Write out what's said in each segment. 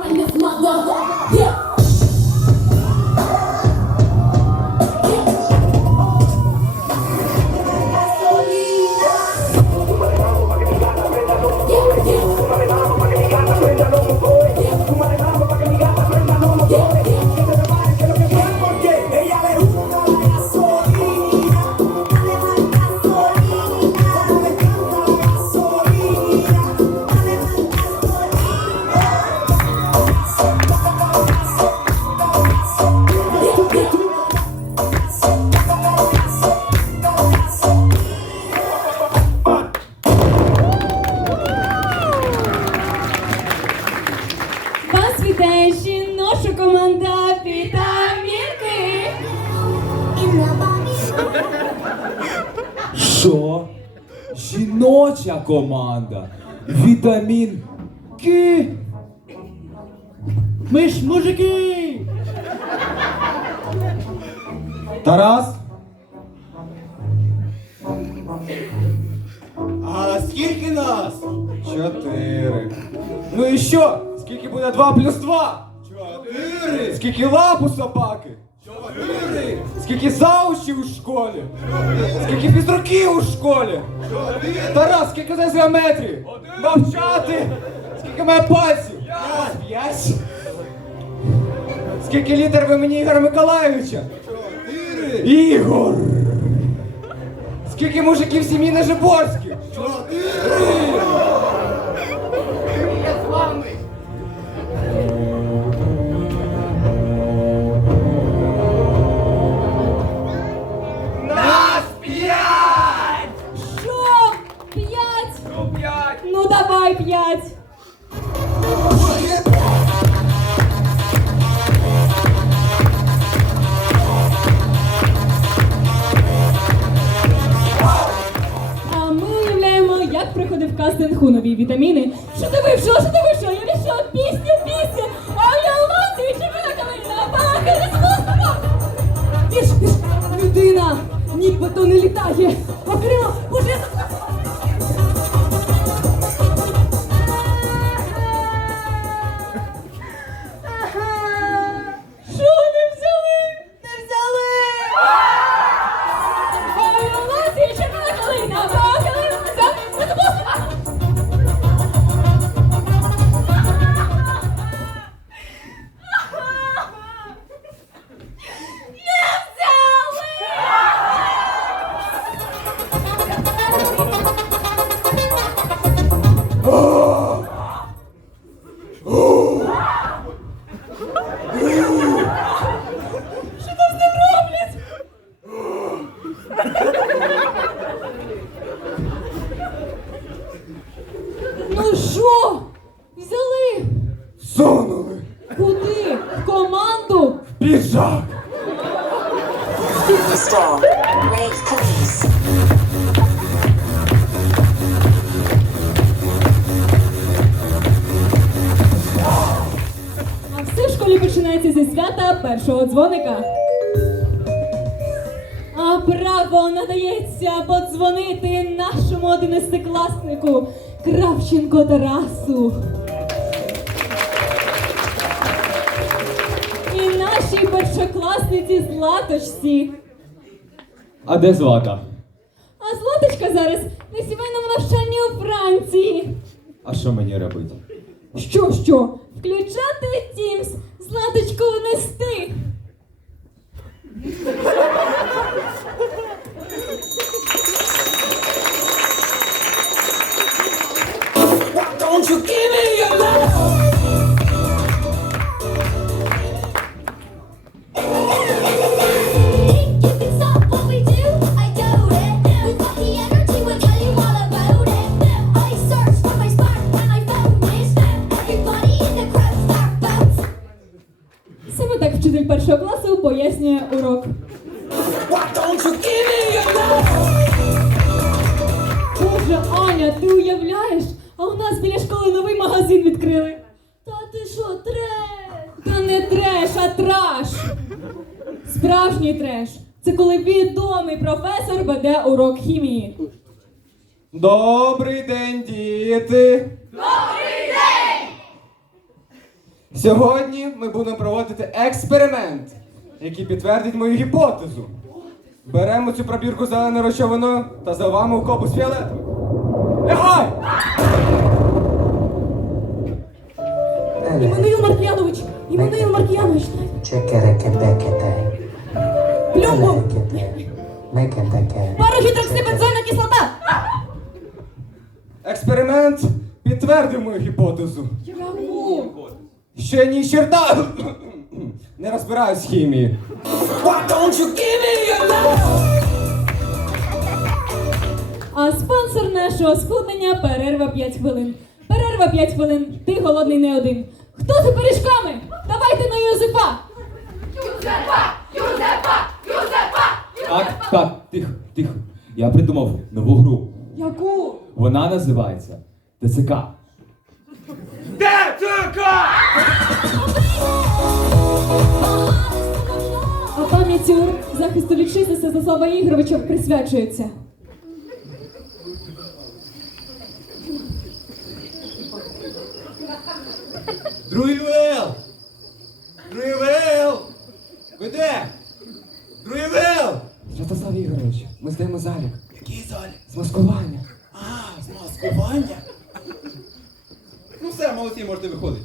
Wonderful mother. Жіноча команда. Вітамін Ки. Ми ж мужики. Тарас. А скільки нас? Чотири. Ну і що? Скільки буде два плюс два? Чотири. Скільки лап у собаки? Скільки заучів у школі? Скільки фізруків у школі? Тарас, скільки за геометрії? Мовчати! Скільки має пальців? П'ять. Скільки літер ви мені Ігора Миколаєвича? Ігор! Скільки мужиків сім'ї Нежиборських? Чотири! П'ять! Superstar. Police. А все в школі починається зі свята першого дзвоника. А право надається подзвонити нашому одинадцятикласнику Кравченко Тарасу. Нашій першокласниці Златочці. А де злата? А Златочка зараз на сімейному навчанні у Франції. А що мені робити? Що, що? Включати Тімс, Златочку внести. Don't you give me your love? Першого класу пояснює урок. Боже, Аня, ти уявляєш? А у нас біля школи новий магазин відкрили. Та ти що, треш? Та не треш, а траш. Справжній треш. Це коли відомий професор веде урок хімії. Добрий день, діти! Сьогодні ми будемо проводити експеримент, який підтвердить мою гіпотезу. Беремо цю пробірку зеленою речовиною та заливаємо у копу з фіолетовим. Лягай! Іммануїл Марк'янович! Іммануїл Марк'янович! Чекерекебекете. Плюмбом! Мекетеке. Парогідроксибензойна кислота! Експеримент підтвердив мою гіпотезу. Яку? Я ні черта не розбираюсь в хімії. Why don't you give me your love? А спонсор нашого схуднення перерва 5 хвилин. Перерва 5 хвилин. Ти голодний не один. Хто за пиріжками? Давайте на Юзефа! Так, так, тихо, тихо. Я придумав нову гру. Яку? Вона називається ТЦК. А пам'яттю захисту вітчизни Святослава Ігоровича присвячується. Другий ВЛ! Другий ВЛ! Ви де? Другий ВЛ! Святослав Ігорович, ми здаємо залік. Який залік? З маскування. А, з маскування. Ну все, молодці, можете виходити.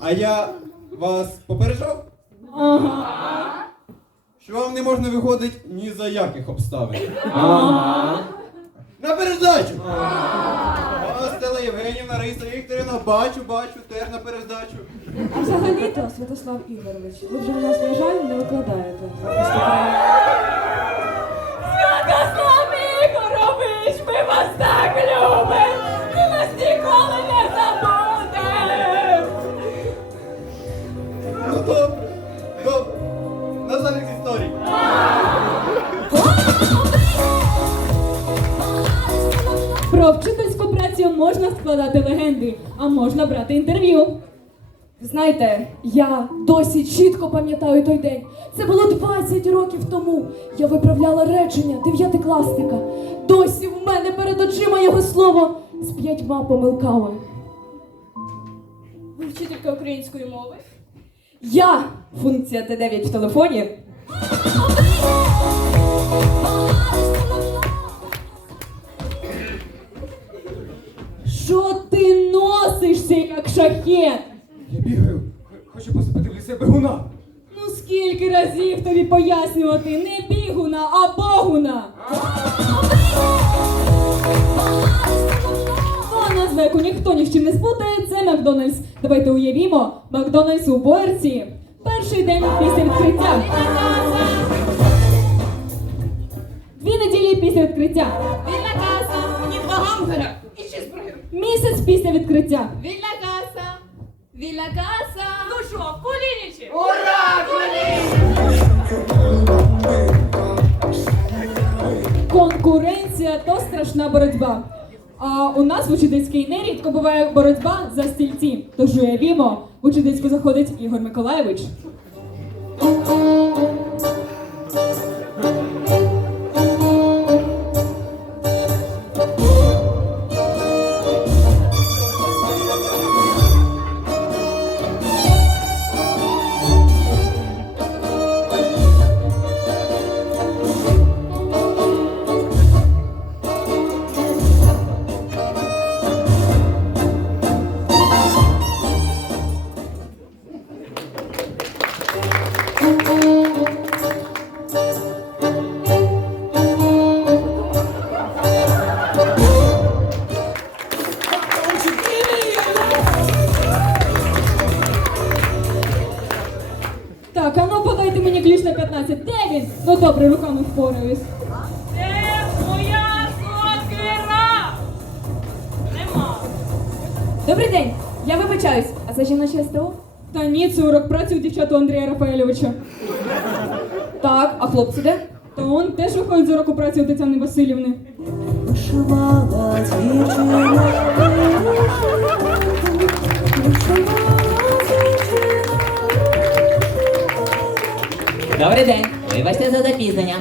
А я вас попереджав? Ага. Що вам не можна виходити ні за яких обставин. Ага. На передачу! О, Стела Євгенівна, Раїса Вікторівна, бачу, бачу, теж на передачу. А взагалі-то, Святослав Ігорович, ви вже у нас, на жаль, не викладаєте. Ігорович, ми вас так любимо! Ми вас ніколи не забудемо! Ну добре, добре. На замість історії. Про вчительську працю можна складати легенди, а можна брати інтерв'ю. Знаєте, я досі чітко пам'ятаю той день. Це було 20 років тому. Я виправляла речення дев'ятикласника. Досі в мене перед очима його слово з п'ятьма помилками. Ви вчителька української мови? Я функція Т9 в телефоні. Що ти носишся, як шахет? Я бігаю, хочу поступити в лісе бегуна. Ну скільки разів тобі пояснювати не бігуна, а богуна. А назва, яку ніхто ні з чим не спутає, це Макдональдс. Давайте уявімо, Макдональдс у Боярці. Перший день після відкриття. Дві неділі після відкриття. Вільна каса, мені два гамбургера і чизбургер. Місяць після відкриття. Вільна вільна каса. Ну що, кулінічі? Конкуренція то страшна боротьба. А у нас в учительській нерідко буває боротьба за стільці. Тож уявімо, в учительську заходить Ігор Миколаєвич. Добре, руками впораюсь. Де моя сокира? Нема. Добрий день, я вибачаюсь. А це жіноче СТО? Та ні, це урок праці у дівчат у Андрія Рафаельовича. Так, а хлопці де? Та он теж виходить з уроку праці у Тетяни Васильівни. Добрий день. Вибачте за запізнення.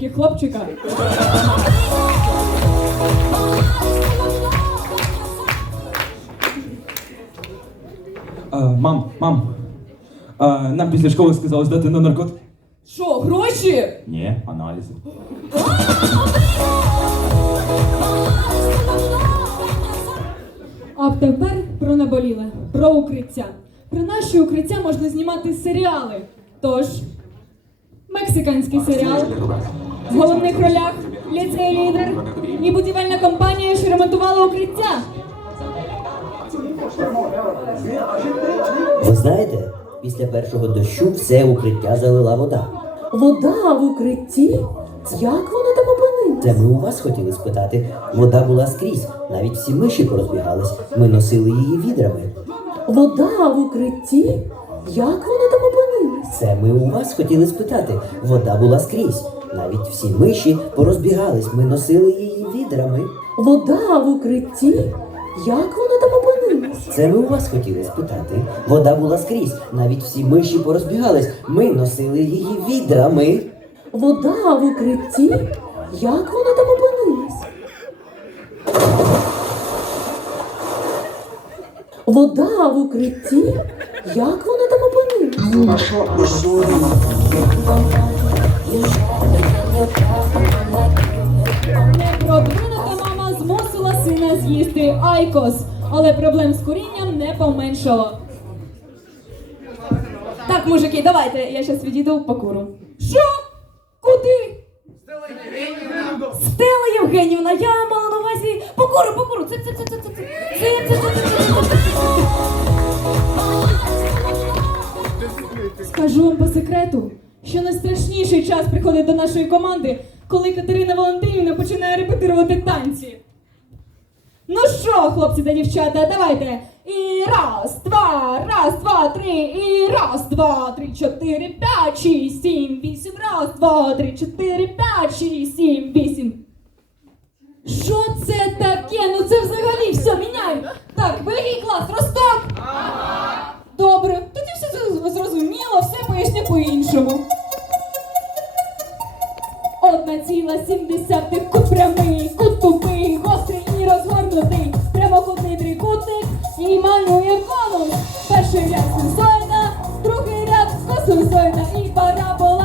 Два хлопчика. А, мам, мам. А, нам після школи сказали здати на наркот. Що, гроші? Ні, аналізи. А тепер про наболіле, про укриття. Про наші укриття можна знімати серіали. Тож, мексиканський серіал, в головних ролях ліцей лідер і будівельна компанія, що ремонтувала укриття. Ви знаєте, після першого дощу все укриття залила вода. Вода в укритті? Як вона там опинилась? Це ми у вас хотіли спитати. Вода була скрізь, навіть всі миші порозбігались. Ми носили її відрами. Вода в укритті? Як вона там опинилась? Це ми у вас хотіли спитати. Вода була скрізь, навіть всі миші порозбігались. Ми носили її відрами. Вода в укритті? Як вона там опинилась? Це ми у вас хотіли спитати. Вода була скрізь, навіть всі миші порозбігались. Ми носили її відрами. Вода в укритті? Як вона там опинилась? Вода в укритті? Як вона там опинилась? Непродвинута мама змусила сина з'їсти айкос, але проблем з курінням не поменшало. Так, мужики, давайте, я зараз відійду покуру. Що? Куди? Стела Євгенівна, я мала на увазі покуру, покуру. Це, це, це, це, це, це, це, це, це. Скажу вам по секрету, що найстрашніший час приходить до нашої команди, коли Катерина Валентинівна починає репетирувати танці. Ну що, хлопці та дівчата, давайте. І раз, два, раз, два, три, і раз, два, три, чотири, п'ять, шість, сім, вісім, раз, два, три, чотири, п'ять, шість, сім, вісім. Що це таке? Ну це взагалі все міняю. Так, великий клас, росток. Добре, тоді все зр- зрозуміло, все поясню по-іншому. Одна ціла сімдесятих кут прямий, кут тупий, гострий і розгорнутий, прямокутний трикутник і малює конус. Перший ряд синусоїда, другий ряд косинусоїда і парабола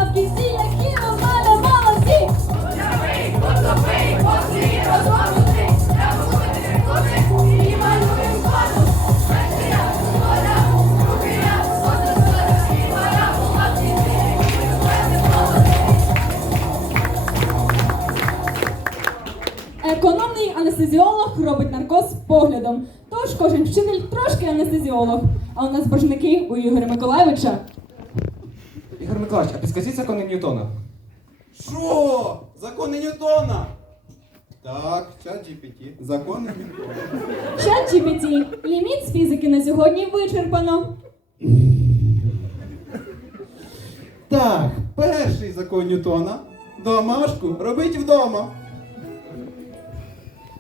анестезіолог. А у нас божники у Ігоря Миколайовича. Ігор Миколаївич, а підскажіть закони Ньютона. Що? Закони Ньютона? Так, чат GPT. Закони Ньютона. Чат GPT. Ліміт з фізики на сьогодні вичерпано. Так, перший закон Ньютона. Домашку робить вдома.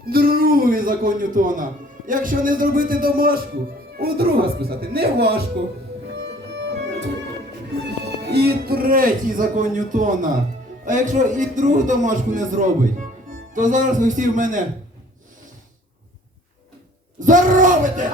Другий закон Ньютона. Якщо не зробити домашку, у друга списати не важко. І третій закон Ньютона. А якщо і друг домашку не зробить, то зараз ви всі в мене заробите!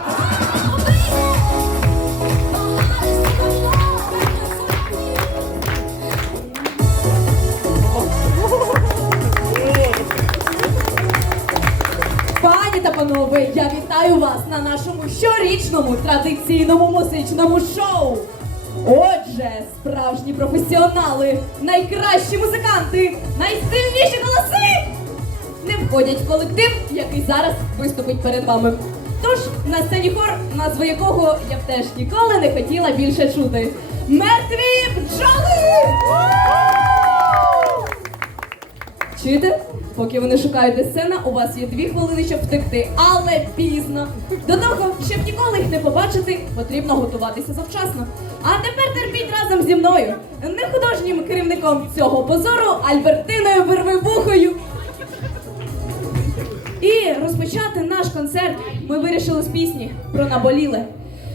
Та панове, я вітаю вас на нашому щорічному традиційному музичному шоу. Отже, справжні професіонали, найкращі музиканти, найсильніші голоси не входять в колектив, який зараз виступить перед вами. Тож на сцені хор, назву якого я б теж ніколи не хотіла більше чути. Мертві бджоли! Чуєте? Поки вони шукають де сцена, у вас є дві хвилини, щоб втекти, але пізно. До того, щоб ніколи їх не побачити, потрібно готуватися завчасно. А тепер терпіть разом зі мною, не художнім керівником цього позору, Альбертиною Вервибухою. І розпочати наш концерт ми вирішили з пісні про наболіле.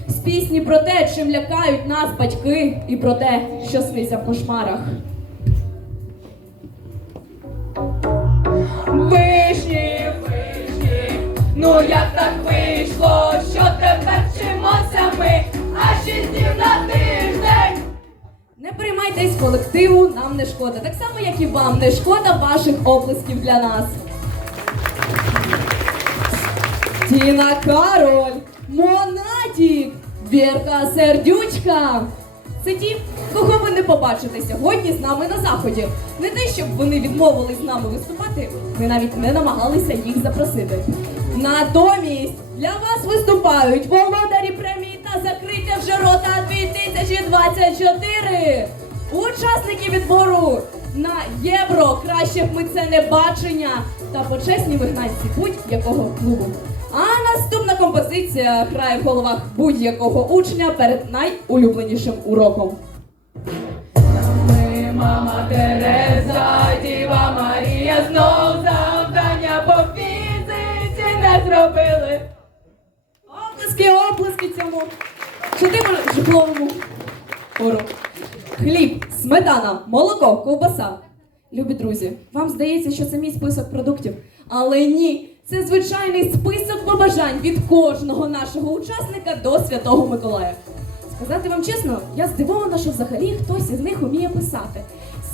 З пісні про те, чим лякають нас батьки, і про те, що сниться в кошмарах. Вишні, вишні, ну як так вийшло, що тепер вчимося ми, а шість днів на тиждень. Не переймайтесь колективу, нам не шкода. Так само, як і вам не шкода ваших оплесків для нас. Тіна Кароль, Монатік, Вірка Сердючка. Це ті, кого ви не побачите сьогодні з нами на заході. Не те, щоб вони відмовились з нами виступати, ми навіть не намагалися їх запросити. Натомість для вас виступають володарі премії та закриття вже рота 2024. Учасники відбору на євро краще б ми це не бачення та почесні вигнанці будь-якого клубу. Наступна композиція грає в головах будь-якого учня перед найулюбленішим уроком. Ми, мама Тереза, Діва Марія, знов завдання по фізиці не зробили. Оплески, оплески цьому чотири житловому хору. Хліб, сметана, молоко, ковбаса. Любі друзі, вам здається, що це мій список продуктів, але ні. Це звичайний список побажань від кожного нашого учасника до Святого Миколая. Сказати вам чесно, я здивована, що взагалі хтось із них вміє писати.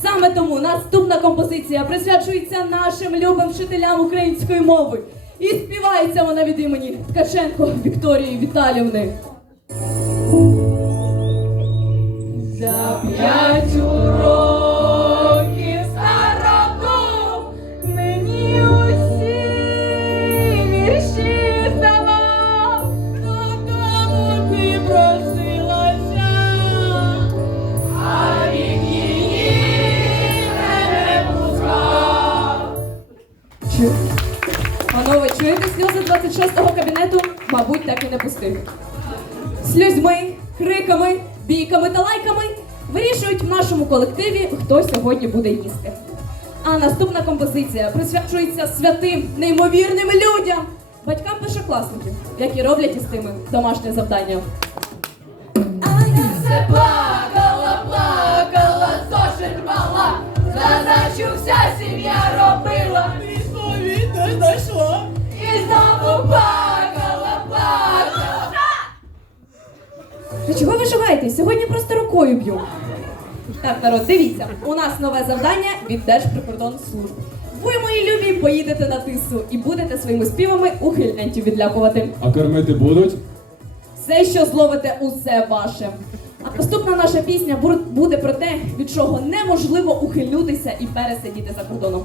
Саме тому наступна композиція присвячується нашим любим вчителям української мови. І співається вона від імені Ткаченко Вікторії Віталівни. За п'ять років присвячується святим, неймовірним людям, батькам першокласників, які роблять із тими домашнє завдання. Все плакала, плакала, зошит мала, задачу вся сім'я робила. Відповідь не знайшла. І знову плакала, плакала. Та чого ви шугаєтесь? Сьогодні просто рукою б'ю. Так, народ, дивіться, у нас нове завдання від Держприкордонслужб. Ви, мої любі, поїдете на тису і будете своїми співами ухильнентів відлякувати. А кормити будуть? Все, що зловите, усе ваше. А наступна наша пісня буде про те, від чого неможливо ухильнутися і пересидіти за кордоном.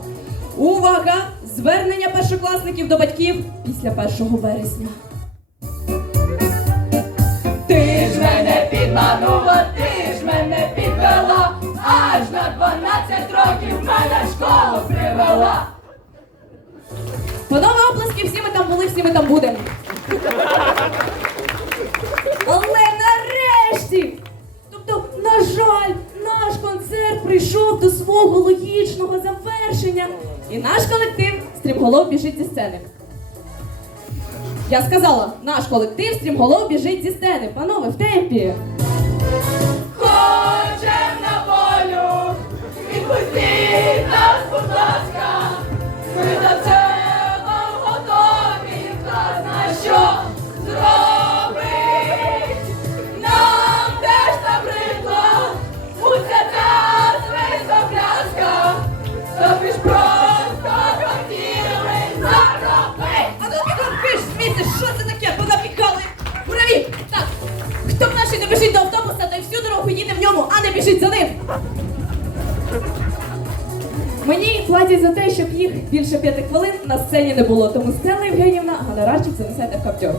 Увага! Звернення першокласників до батьків після 1 вересня. Ти ж мене підманула, ти ж мене підвела, аж на 12 років мене школу привела. Панове оплески, всі ми там були, всі ми там будемо. Але нарешті! Тобто, на жаль, наш концерт прийшов до свого логічного завершення. І наш колектив стрімголов біжить зі сцени. Я сказала, наш колектив стрімголов біжить зі сцени. Панове, в темпі. Хочем на ньому, а не біжить за ним. Мені платять за те, щоб їх більше п'яти хвилин на сцені не було, тому Стелла Євгенівна гонорарчик занесете в каптьор.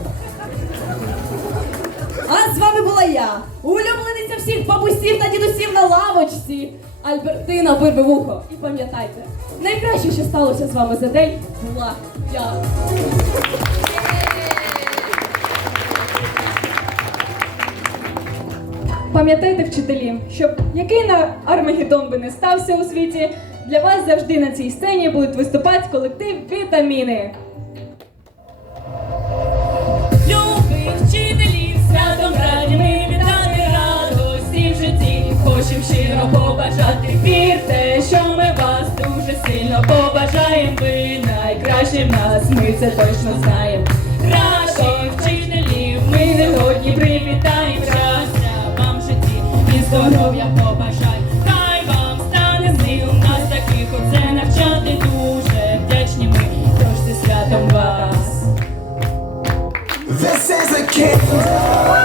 А з вами була я, улюблениця всіх бабусів та дідусів на лавочці, Альбертина вирве вухо. І пам'ятайте, найкраще, що сталося з вами за день, була я. Пам'ятайте, вчителі, щоб який на Армагеддон би не стався у світі, для вас завжди на цій сцені будуть виступати колектив Вітаміни. Любих вчителів, святом раді вітати радості в житті. Хочем щиро побажати, вірте, що ми вас дуже сильно побажаємо. Ви найкращі в нас, ми це точно знаємо. Здоров'я побажай. Хай вам стане сил, нас таких оце навчати дуже вдячні ми. Тож зі святом вас. This is a kid.